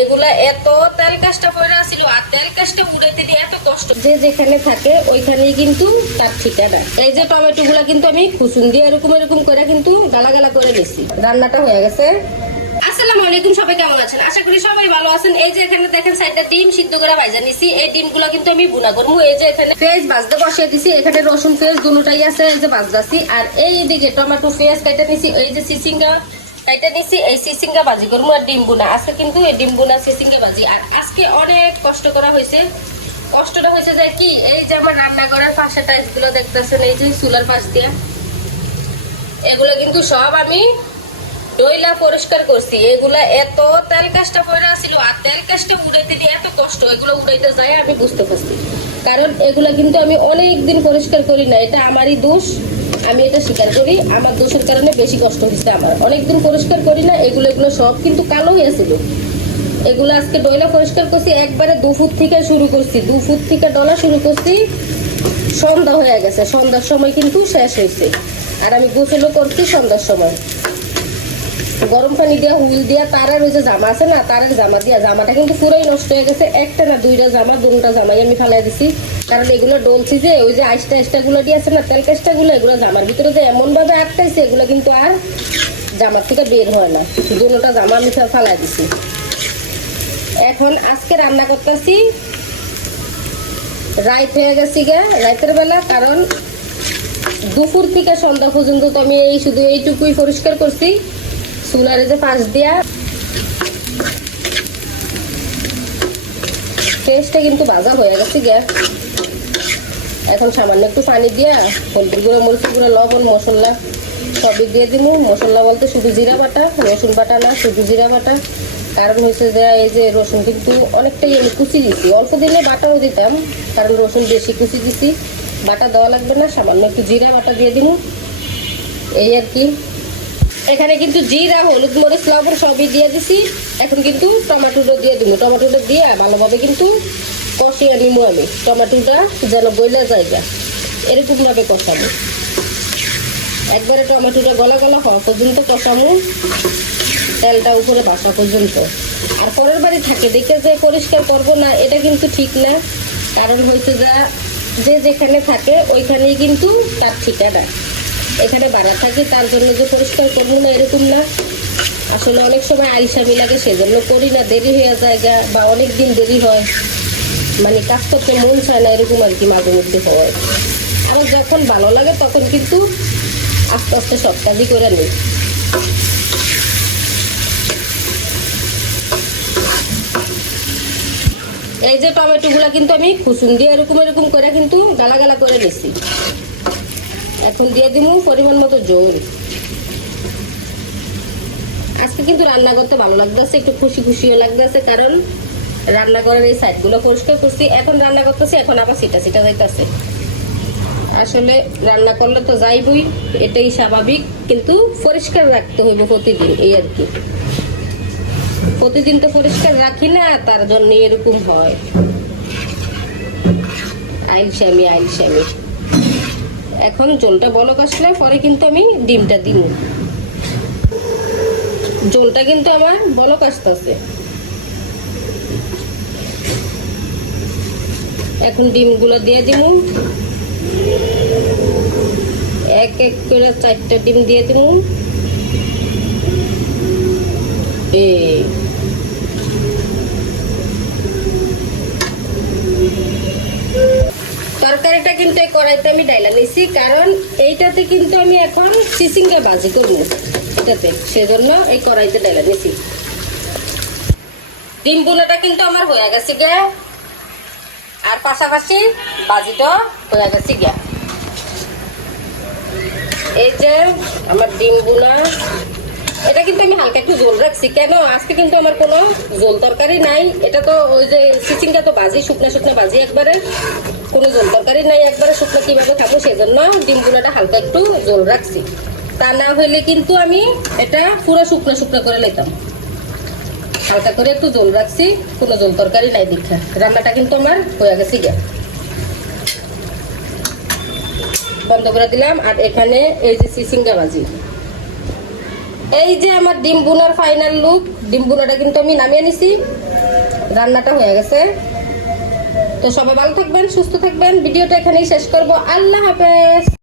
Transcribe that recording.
এগুলা এত তেল কাজটা পড়ে আসছিল আর তেল কাজটা উড়াইতে দিয়ে এত কষ্ট। যে যেখানে থাকে, ওইখানেই কিন্তু তার ঠিকানা। এই যে টমেটো গুলা কিন্তু আমি কুসুম দিয়ে এরকম এরকম করে কিন্তু গালা গালা করে নিছি। রান্নাটা হয়ে গেছে। আসসালামু আলাইকুম, সবাই কেমন আছেন? আশা করি সবাই ভালো আছেন। এই যে এখানে দেখেন সাইডটা ডিম সিদ্ধ করে ভাজা নিছি। এই ডিমগুলো কিন্তু আমি বুনা করব। এই যে এখানে পেঁয়াজ ভাজতে বসিয়ে দিছি। এখানে রসুন পেঁয়াজ দুটাই আছে, এই যে ভাজদাছি আর এই দিকে টমেটো পেঁয়াজ কেটে নিছি। এই যে সিসিঙ্গা কাইটা নিছি এই সিসিঙ্গা ভাজি করব আর ডিম বুনা আজকে কিন্তু এই ডিম বুনা সিসিঙ্গা ভাজি আর আজকে অনেক কষ্ট করা হয়েছে। কষ্টটা হয়েছে যে কি, এই যে আমার রান্না করার পাশে টাইলসগুলো দেখতেছেন, এই যে চুলার পাশ দিয়া। এগুলো কিন্তু সব আমি ডইলা পরিষ্কার করছি। এগুলা এত তেল কাজটা পড়ে আসছিল আর তেল কাজটা উড়াইতে দিয়ে এত কষ্ট, এগুলো উড়াইতে যায় আমি বুঝতে পারছি। কারণ এগুলা কিন্তু আমি অনেক দিন পরিষ্কার করি না এটা আমারই দোষ। আমি এটা স্বীকার করি, আমার দোষের কারণে বেশি কষ্ট হয়েছে আমার। অনেকদিন পরিষ্কার করি না, এগুলো এগুলো সব কিন্তু কালো হয়েছিল এগুলো আজকে ডয়লা পরিষ্কার করছি, একবারে দু ফুট থেকে শুরু করছি, দু ফুট থেকে ডলা শুরু করছি, সন্ধ্যা হয়ে গেছে, সন্ধ্যার সময় কিন্তু শেষ হয়েছে। আর আমি গোসলও করছি সন্ধ্যার সময়। গরম পানি দিয়া, হুইল দিয়া তারার ওই যে জামা আছে না তারার জামা দিয়া, জামাটা কিন্তু পুরোই নষ্ট হয়ে গেছে। একটা না দুইটা জামা, দুটা জামাই আমি ফেলাই দিছি। কারণ এগুলো ডলছি যে, ওই যে আইসটা আইসটা গুলো দিয়ে আছে না, তেলগুলো, এগুলো জামার ভিতরে যে এমন ভাবে আটকাইছে, এগুলো কিন্তু আর জামার থেকে বের হয় না। দুটা জামা আমি ফেলাই দিছি। এখন আজকে রান্না করতেছি, রাইত হয়ে গেছি গে রাইতের বেলা, কারণ দুপুর থেকে সন্ধ্যা পর্যন্ত তো আমি এই শুধু এইটুকুই পরিষ্কার করছি। চুলারে যে পাশ দিয়া। পেস্টটা কিন্তু ভাজা হয়ে গেছে গ্যাস এখন সামান্য একটু পানি দিয়া হলদি গুঁড়ো মরিচ গুঁড়ো, লবণ, মশলা সবই দিয়ে দিব মশলা বলতে শুধু জিরা বাটা, রসুন বাটা না, শুধু জিরা বাটা। কারণ হচ্ছে যে, এই যে রসুন কিন্তু অনেকটাই আমি কুচি দিছি। অল্প দিনে বাটাও দিতাম, কারণ রসুন বেশি কুচি দিছি। বাটা দেওয়া লাগবে না, সামান্য একটু জিরা বাটা দিয়ে দিব এই আর কি। এখানে কিন্তু জিরা, হলুদ, মরিচ, লবণ সবই দিয়ে দিছি। এখন কিন্তু টমেটোটা দিয়ে দিব। টমেটোটা দিয়ে ভালোভাবে কিন্তু কষিয়ে নিবো আমি। টমেটোটা যেন গইলা জায়গা এরকম ভাবে কষাবো। একবারে টমেটোটা গলা গলা হওয়া পর্যন্ত কষাবো। তেলটা উপরে বাসা পর্যন্ত। আর পরের বাড়ি থাকে, দেখে যে পরিষ্কার করব না, এটা কিন্তু ঠিক না। কারণ হয়েছে যা, যে যেখানে থাকে, ওইখানেই কিন্তু তার ঠিকানা। এখানে বাড়া থাকি, তার জন্য যে পরিষ্কার করব না এরকম না। আসলে অনেক সময় আইসামি লাগে, সেজন্য করি না, দেরি হয়ে যায় বা অনেক দিন দেরি হয়। মানে কাজ করতে মন চায় না এরকম আর কি মাঝে মধ্যে হয় আবার যখন ভালো লাগে, তখন কিন্তু আস্তে আস্তে সব কাজই করে নিই। এই যে টমেটো গুলা কিন্তু আমি কুসুম দিয়ে এরকম এরকম করে কিন্তু গালা গালা করে নিছি। এখন দিয়ে দিব পরিমাণ মতো জল। আজকে কিন্তু রান্না করতে ভালো লাগতেছে, একটু খুশি খুশিও লাগতেছে, কারণ রান্না করার এই সাইডগুলো পরিষ্কার করছি। এখন রান্না করতেছি, এখন আবার সিটা সিটা যাইতেছে আসলে রান্না করলে তো যাইবই, এটাই স্বাভাবিক, কিন্তু পরিষ্কার রাখতে হইব প্রতিদিন, এই আর কি। প্রতিদিন তো পরিষ্কার রাখি না, তার জন্য এরকম হয়। আইল শ্যামি আইল শ্যামি এখন জলটা বলক আসলে পরে কিন্তু আমি ডিমটা দিব। জলটা কিন্তু আমার বলক আসতেছে। এখন ডিমগুলো দিয়ে দিব। এক এক করে চারটা ডিম দিয়ে দিব। এই। তরকারিটা কিন্তু এই কড়াইতে আমি ডাইলা নিছি, কারণ এইটাতে কিন্তু আমি এখন চিচিঙ্গা বাজি করব এটাতে। সেজন্য এই কড়াইতে ডাইলা নিছি। ডিম বুনাটা কিন্তু আমার হয়ে গেছে গে। আর পাশাপাশি বাজিটা হয়ে গেছে গে। এই যে আমার ডিম বুনা এটা কিন্তু আমি হালকা একটু জোল রাখছি। কেন? আজকে কিন্তু আমার কোনো জোল তরকারি নাই। এটা তো ওই যে চিচিংটা তো বাজি, শুকনা শুকনা বাজি একবারে। কোনো জোল তরকারি নাই, একবারে শুকনো কীভাবে খাব সেই জন্য ডিম গুঁড়াটা হালকা একটু জোল রাখছি। তা না হলে কিন্তু আমি এটা পুরো শুকনো শুকনো করে নিতাম। হালকা করে একটু জোল রাখছি, কোনো জোল তরকারি নাই দীক্ষা রান্নাটা কিন্তু আমার হয়ে গেছে গিয়া। বন্ধ করে দিলাম, আর এখানে এই যে চিচিঙ্গা ভাজি এই যে আমার ডিম বুনার ফাইনাল লুক ডিম বুনাটা কিন্তু আমি নামিয়ে নিছি। রান্নাটা হয়ে গেছে। তো সবাই ভালো থাকবেন, সুস্থ থাকবেন। ভিডিওটা এখানেই শেষ করব। আল্লাহ হাফেজ।